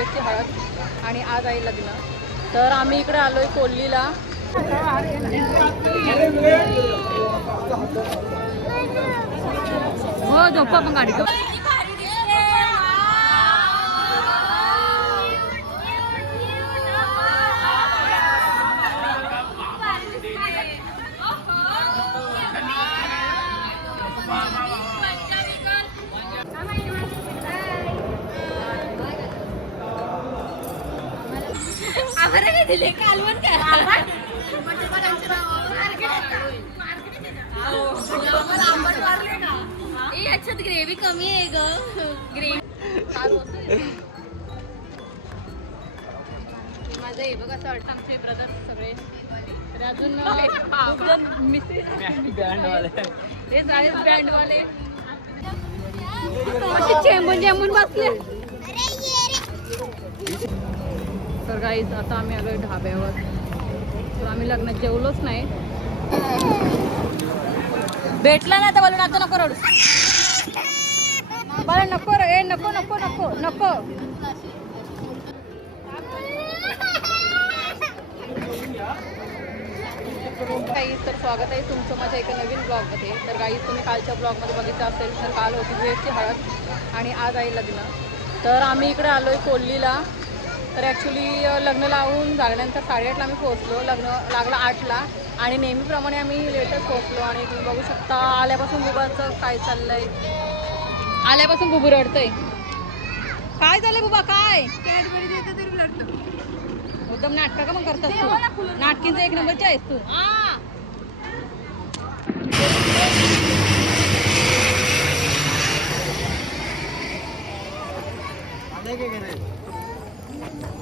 जुएटची हळद आणि आज आहे लग्न. तर आम्ही इकडे आलोय कोल्लीला. हो झोपा पण गाडी याच्यात ग्रेव्ही कमी आहे ग. ग्रेव्ही माझं हे बघ असं वाटतं आमचे ब्रदर सगळे. तर अजून मिसेस हेच आहेत बँडवाले. चेंबून चेंबून बसले. तर गाईज आता आम्ही आलोय ढाब्यावर. तर आम्ही लग्नात जेवलोच नाही. भेटला ना तर बोलून आता नको रडू. मला नको रे. नको नको नको नको. काही तर स्वागत आहे तुमचं माझ्या एका नवीन ब्लॉगमध्ये. तर काही तुम्ही कालच्या ब्लॉगमध्ये बघितलं असेल तर काल होती जुएटची हळद आणि आज आहे लग्न. तर आम्ही इकडे आलोय कोल्लीला. तर ॲक्च्युली लग्न लावून झाल्यानंतर 8:30ला आम्ही पोहोचलो. लग्न लागलं 8ला आणि नेहमीप्रमाणे आम्ही लेटच पोहोचलो. आणि तुम्ही बघू शकता आल्यापासून बुबाचं काय चाललंय. आल्यापासून बुबू रडतंय. काय झालंय बुबा काय एकदम नाटका का मग करतात तू. नाटकींचा एक नंबरची आहेस तू.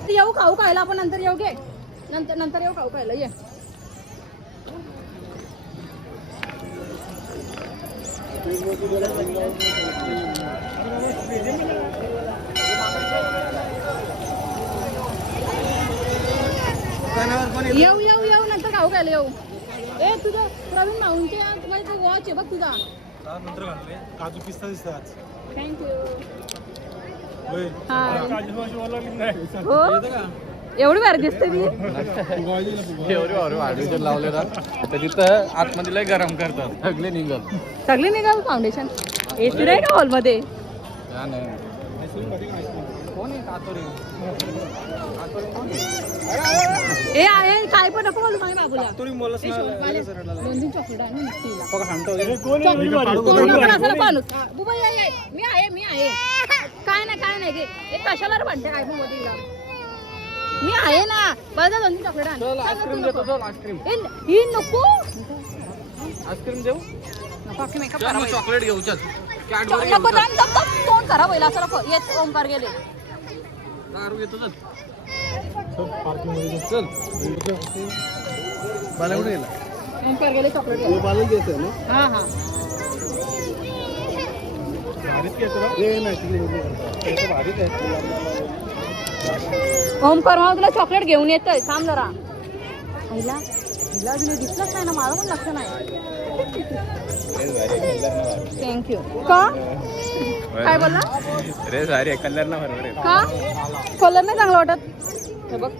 येऊ खाऊ खायला आपण नंतर येऊ घे. नंतर येऊ खाऊ खायला ये. येऊ येऊ येऊ नंतर खाऊ खायला येऊ. ए तुझं प्रवीण माऊंच्या तुम्हाला तो वॉच आहे बघ तुझा. काजू पिस्ता दिसतात. थँक्यू. एवढी भारी दिसते मी. फाउंडेशन लावले ना तर तिथं आतमध्ये लय गरम करतात. सगळे निघाल फाउंडेशन. एसी नाही का हॉलमध्ये. ए आहे काय पण नको बोलू माझ्या बाबूला. 2-3 चॉकलेट आणू बुबा. मी आहे काय नाही घे. एक कशाला म्हणते काय मी आहे ना. बरं 2-3 चॉकलेट आण. नको आईस्क्रीम देऊ. मेकअप चॉकलेट घेऊ. नको तोंड खराब होईल असं नको. येत ओंकार गेले. दारू घेतो चल. ओंकार गेले चॉकलेट. हा हा ओमकार मला तुला चॉकलेट घेऊन येतोय. थांब जरा. हिला दिसलंच नाही ना. मला पण लक्ष नाही. थँक्यू. का काय बोलला रे सारी कलर ना बरोबर का. कलर नाही चांगला वाटत. हे बघ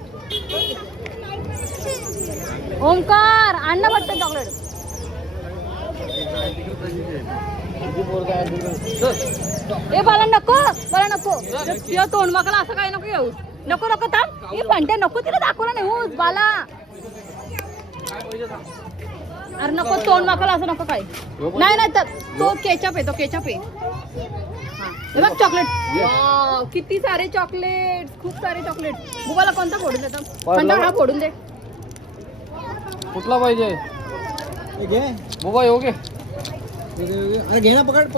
ओमकार आण ना वाटतं चॉकलेट. ए मला नको तिला तोंड मागायला असं काय नको येऊ. नको थांब. मी म्हणते नको तिला दाखवला नाही हो बाला. अरे नको तोंड मागायला असं नको काय. नाही तर तो केचप आहे. बघ चॉकलेट. किती सारे चॉकलेट. खूप सारे चॉकलेट. बुबाला कोणता फोडून देतो. हा फोडून दे. कुठला पाहिजे बुबा. येऊ घे. अरे घे ना. पकड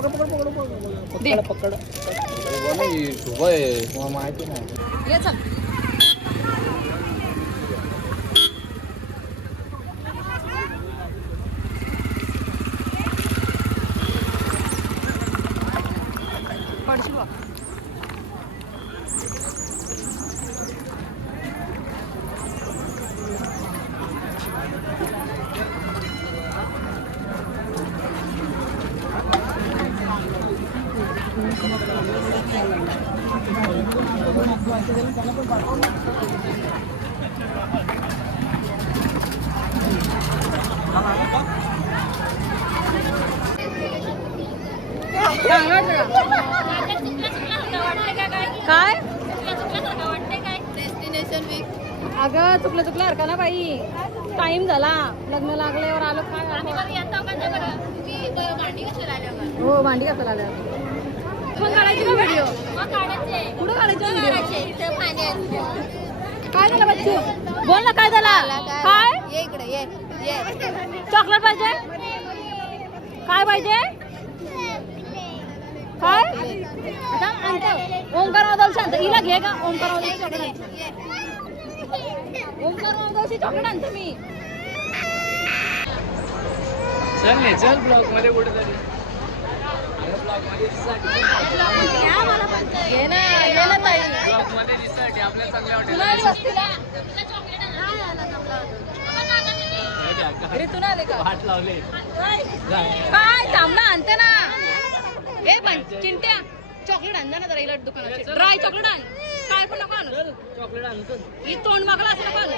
शुभ आहे तुम्हाला माहिती नाही. ये चल. पडशी बघ. चांगलं काय डेस्टिनेशन वीक अगं चुकलं हरका ना बाई. टाइम झाला लग्न लागल्यावर आलो काय भांडी कशाला आल्या हो भांडी घासायला आल्या. पण काढायची का व्हिडिओ कुठं काढायची व्हिडिओ काय झालं बच्चू बोल ना काय झाला काय ये इकडे ये चॉकलेट पाहिजे काय पाहिजे काय आता आणतो ओंकार माधव शांत हिला घे का ओंकार माधव चॉकलेट ओंकार माधवची चॉकलेट आणतो मी चल ने चल ब्लॉग मध्ये कुठे तरी ये ना ताई ब्लॉग मध्ये दिससाठी आपल्या चांगल्या तुला आली वस्तीला ऋतून आले का वाट लावले काय थांबला आणते ना हे पण चिंट्या चॉकलेट आण ना जरा इला दुकानात ड्राय चॉकलेट आण काय पण नको आणू चॉकलेट आणतो ही तोंड मागला असं नको आणू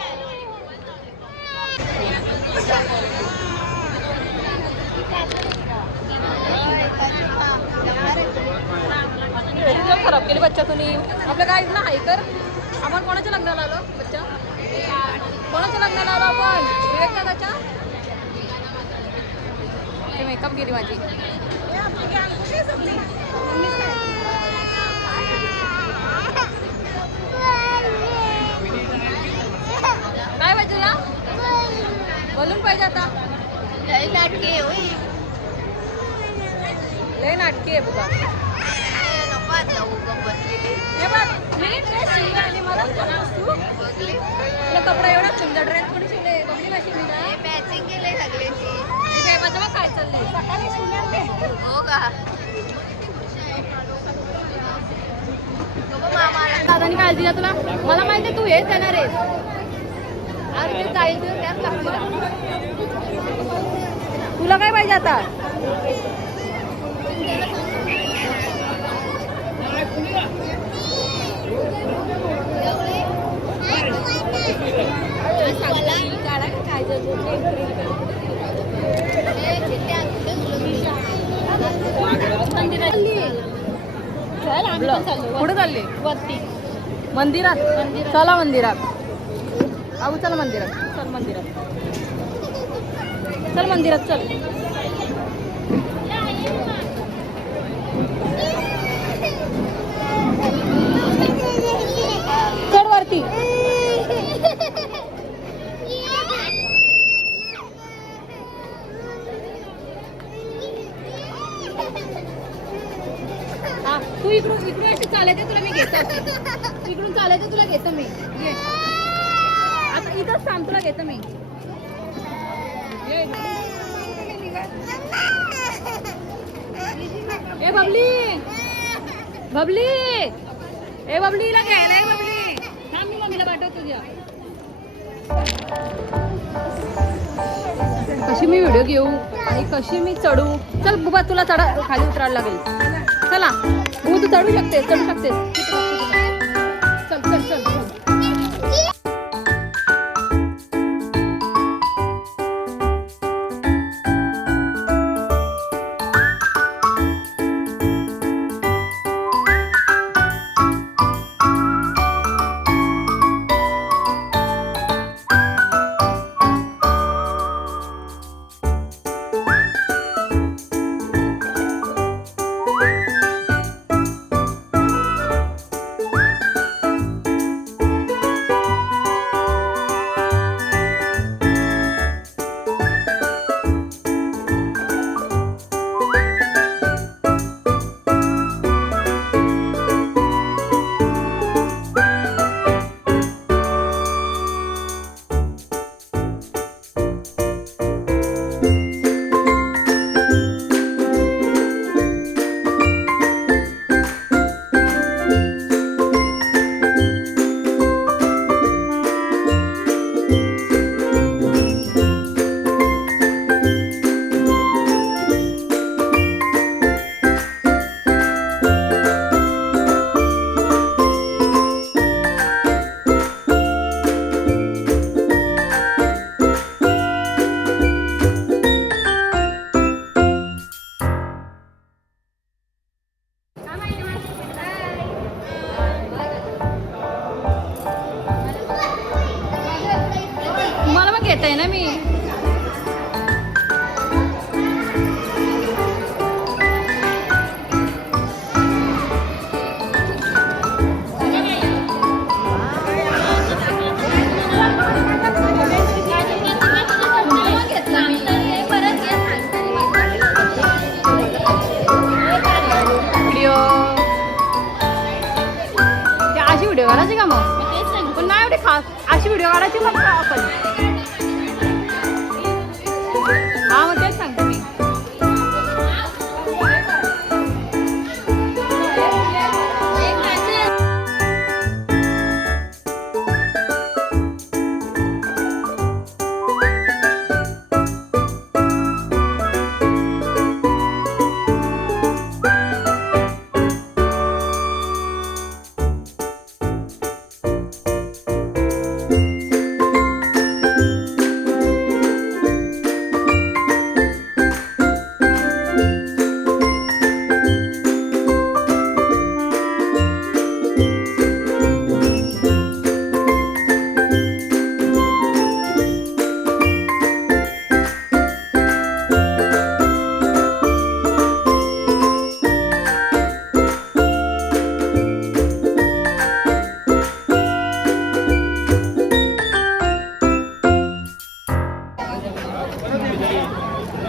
खराब केली बच्चा तुम्ही आपल्या गाईड ना हाय कर आपण कोणाच्या लग्नाला आलो बच्चा कोणाच्या लग्नाला आलो आपण विवेक दादाच्या मेकअप गेली माझी काय पाहिजे तुला बलून पाहिजे आता नाटके लय नाटकी आहे बघा हे बघ मी ड्रेस शिवले आणि मला तू तुला कपडा एवढा सुंदर ड्रेस कोणी शिवले बघली कशी मी ना मॅचिंग केले सगळ्यांची माझं मग काय चाललंय सकाळी शिवले हो का दादानी काय दिला तुला मला माहिती आहे तू हेच देणार आहेस अरे ते जाईल तुला त्याच लागतील तुला काय पाहिजे आता कुठे चालली वरती मंदिरात चला मंदिरात अहो चल मंदिरात चल मंदिरात चल मंदिरात चल चढ वरती हा तू इकडून अशी चालायचं तुला मी घेतो इकडून चालायचं तुला घेतो मी ये आता इथंच थांब तुला घेतो मी ए बबली बबली ए बबलीला घ्यायला आहे बबली थांब मी मम्मीला पाठव तुझ्या कशी मी व्हिडिओ घेऊ आणि कशी मी चढू चल बुबा तुला चढा खाली उतरायला लागेल चला तू चढू शकतेस चढू शकतेस चल चल चल ना मी. व्हिडिओ अशी व्हिडिओ काढायची का मग? पण नाही एवढे खास अशी व्हिडिओ काढायची फक्त आपण. हा मग तेच सांगते मी.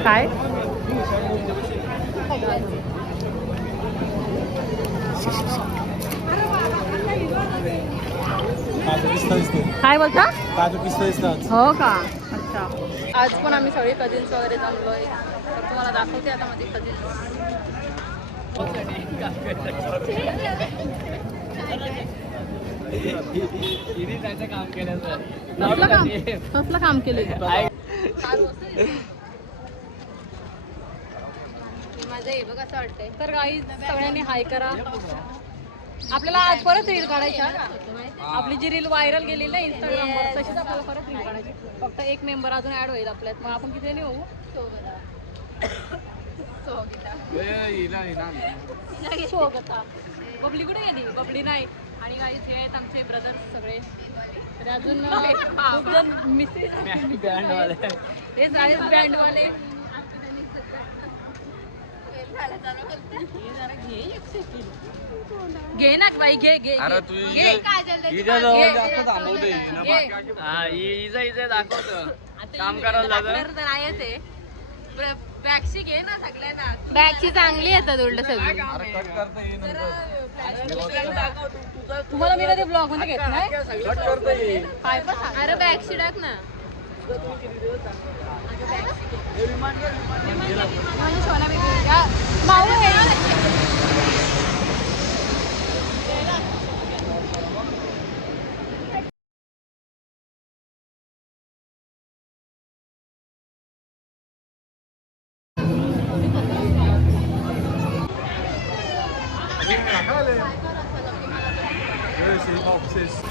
काय काजू पिस्ता दिसतो. काय बोलता? काजू पिस्ता दिसतात. हो का? अच्छा. आज पण आम्ही सगळे कझिन्स वगैरे जमलोय. तर तुम्हाला दाखवते आता माझे कझिन्स. कसलं काम केलं? माझं हे बघ असं वाटतंय. तर काही सगळ्यांनी हाय करा. आपल्याला आज परत रील काढायची. आपली जी रील व्हायरल गेली ना इंस्टाग्रामवर तशीच आपल्याला परत रील काढायची. फक्त एक मेंबर अजून ऍड होईल आपल्यात. मग आपण किती नाही होऊ? सोगता. बबली कुठे गेली? बबली नाही. आणि काही हे आहेत आमचे ब्रदर्स सगळे. तर अजून खूप जण मिसेस बँडवाले. तेच आहेत बँडवाले. घे ना बाई घे घे. अरे तू हिच्या जवळ जास्त थांबवते. दाखवत काम करायला आहे बॅगची घे ना सगळ्यांना. बॅगची चांगली येतात उलट सगळी. तुम्हाला मी कधी ब्लॉग मध्ये घेत नाही. अरे बॅगची टाक ना.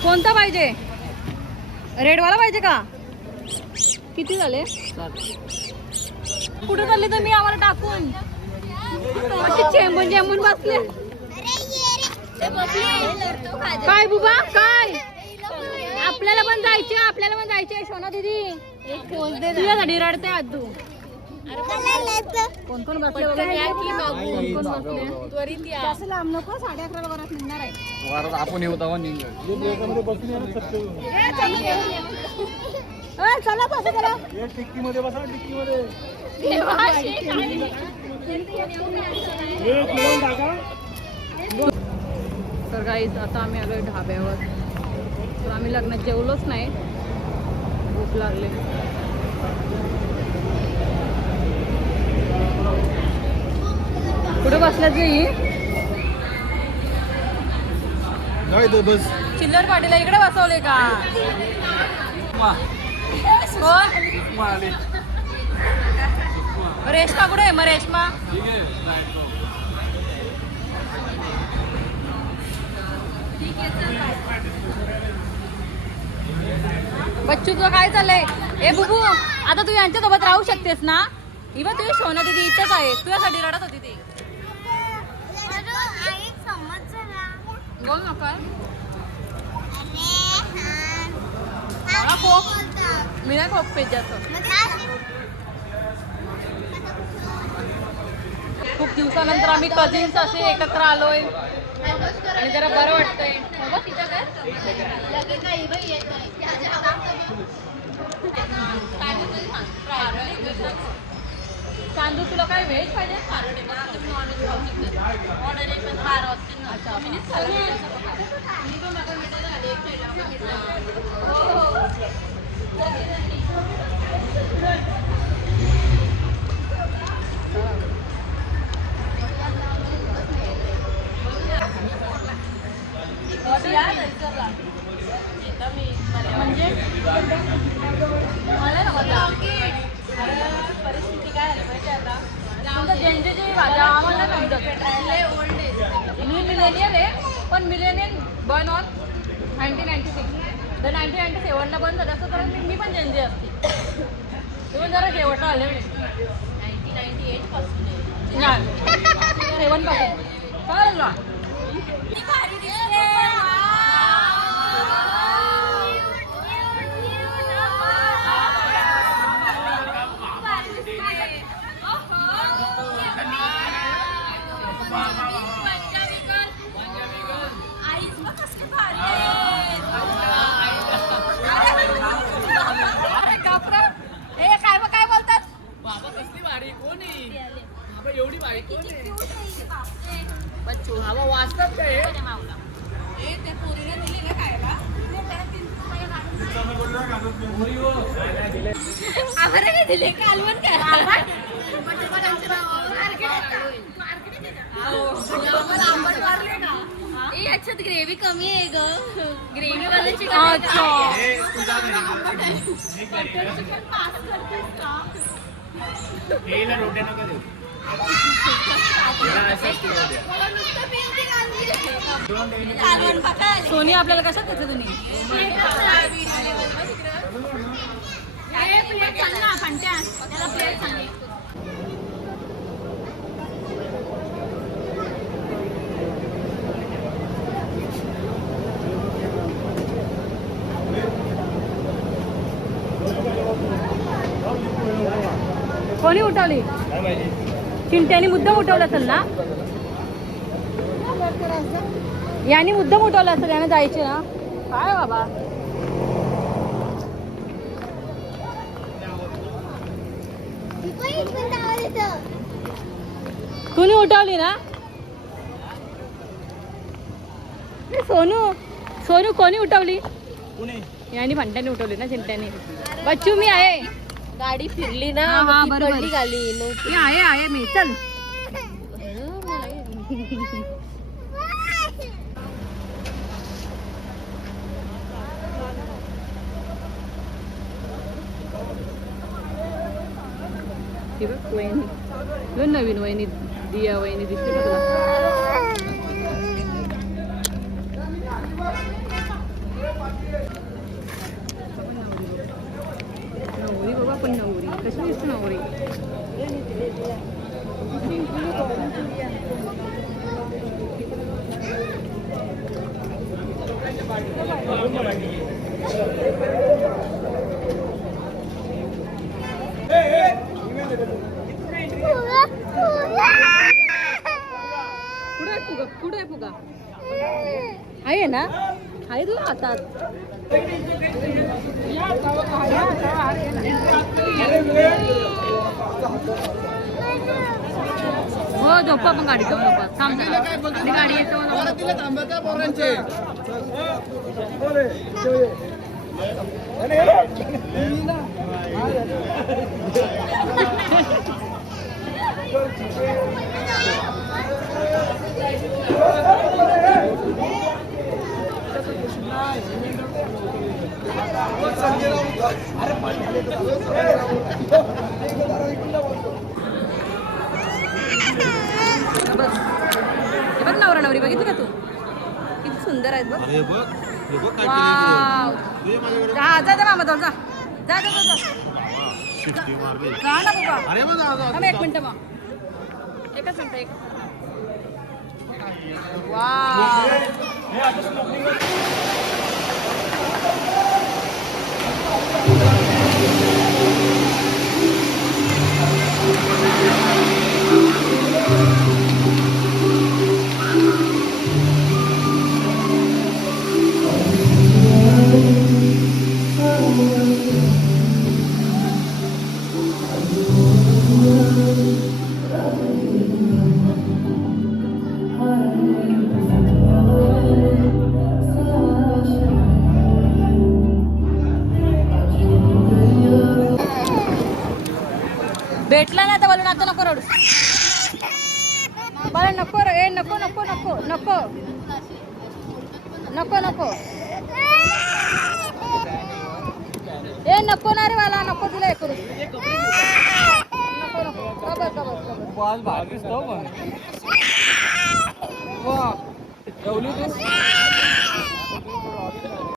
कोणता पाहिजे? रेडवाला पाहिजे का? किती झाले? कुठे चालले तुम्ही आम्हाला टाकून? चेंबून चेंबून बसले. काय बुबा काय? आपल्याला पण जायचे. आपल्याला पण जायचे. सोना दीदी तुझ्यासाठी रडते आज तू. कोण कोण बसले? त्वरित या. असं लांब नको. 11:30 वरात निघणार आहे. आपण येऊ तेव्हा चला बसा चला. टिक्की मध्ये बसा. टिक्की मध्ये तर गाईज आता आम्ही आलोय ढाब्यावर. तर आम्ही लग्नात जेवलोच नाही. भूक लागले. कुठे बसल्यात गई? बस. चिल्लर पाटीला इकडे बसवले का? रेश्मा कुठे आहे? मग रेश्मा बच्चू तुझं काय चाललंय? ए बुबू आता तू यांच्यासोबत राहू शकतेस ना? ही बघ तुझी सोना दीदी इथंच आहे. तुझ्यासाठी रडत होती ती. बोल ना काय? हा खोप मी नाही खोप पेज जास्त. खूप दिवसानंतर आम्ही कझिन्स असे एकत्र आलोय आणि जरा बरं वाटतंय. तांदूळ तुला काय व्हेज पाहिजे? म्हणजे मला ना परिस्थिती काय झाली माहिती आता आमचं ज्यांचे भाज्या आम्हाला समजत. मी मिलेनियल आहे पण मिलेनियल बर्न ऑन 1996 तर 1997ला बंद झालं असतं तर मी पण जेंजे असते. तेव्हा जरा शेवटला आले मी 1998 पासून 7 पासून चालेल ना. काय बोलतात बाबा कसली भारी कोण आहे बाबा एवढी भारी कोण आहे बच्चू हवा वाचतात काय त्या पोरीने दिली ना खायला आम्हाला काय दिले कालवण काय याच्यात ग्रेव्ही कमी आहे ग ग्रेव्ही वाले चिकन सोनी आपल्याला कशात घेतलं तुम्ही कोणी उठवली चिंट्याने मुद्दाम उठवलं असेल ना याने मुद्दाम उठवलं असेल याने जायचे ना काय बाबा कोणी उठवली ना सोनू सोनू कोणी उठवली याने भंट्याने उठवली ना चिंट्याने बच्चू मी आहे गाडी फिरली ना बरोबर गाडी मी आहे मी चल वहिनी नवीन वहिनी दिया वहिनी दिसते का तुला नवरी बाबा पण नवरी कशी दिसते नवरी कुठे आहे फुगा आहे ना आहे तुला हातात हो झोपा पण गाडी जाऊ नको थांब गाडी येतो बघ नवरा नवरी बघितली का तू किती सुंदर आहेत बघ जा जा मामा जाऊ जा जा जा जा ना बाबा एक मिनिट मग एकच मिनिट एक वा भेटला ना तर बोलून आता नको रडू मला नको रे नको नको नको नको नको नको ए नको ना रे मला नको तुला हे करू नको नको कबर कबर कबर आज भारी दिसतो पण वा, जेवली तू?